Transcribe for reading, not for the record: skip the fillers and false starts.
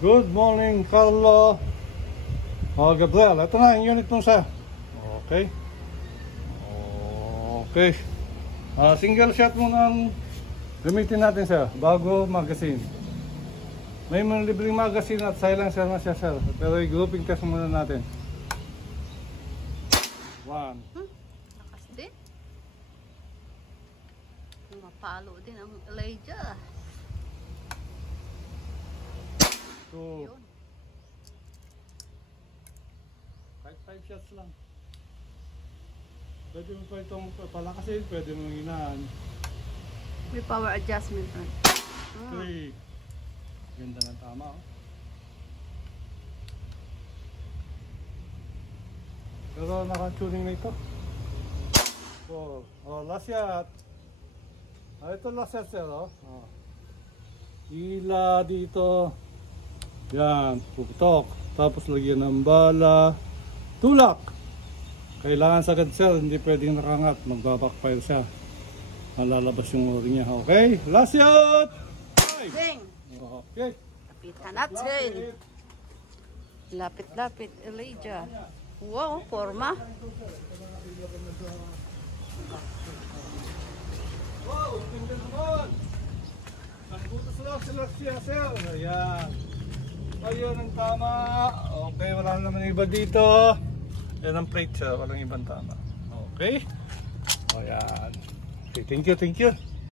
Good morning, Carlo. Gabriel, ito na yung unit mo sir. Okay. Okay. Single shot muna ang gamitin natin sir, bago magazine. May mga libreng magazine at silencer na siya sir. Pero i-grouping test muna natin. 1. Lakas din. Mapalo din ang Elijah. 2. Yun. Kahit 5 shots lang. Pwede mo pa itong palakasin, pwede mo hinaan. May power adjustment. 3. Ganda ng tama oh. Pero naka-tuning na ito. 4. Last shot. Ito last shot sir oh. Hila dito. Yan, putok. Tapos lagyan ng bala. Tulak. Kailangan sagad sir, hindi pwedeng nakangat. Magbabackfire siya. Malalabas yung ori niya. Okay, last shot! 5. Ding! Okay. Kapitan natin. Lapit-lapit, Elijah. Wow, forma. Wow, ganda naman. Nagbutas lang sila siya sir. Ayan. Ayun ang tama. Okay, wala naman iba dito. Yan ang plate sir, walang ibang tama. Okay. Ayan. Okay, thank you, thank you.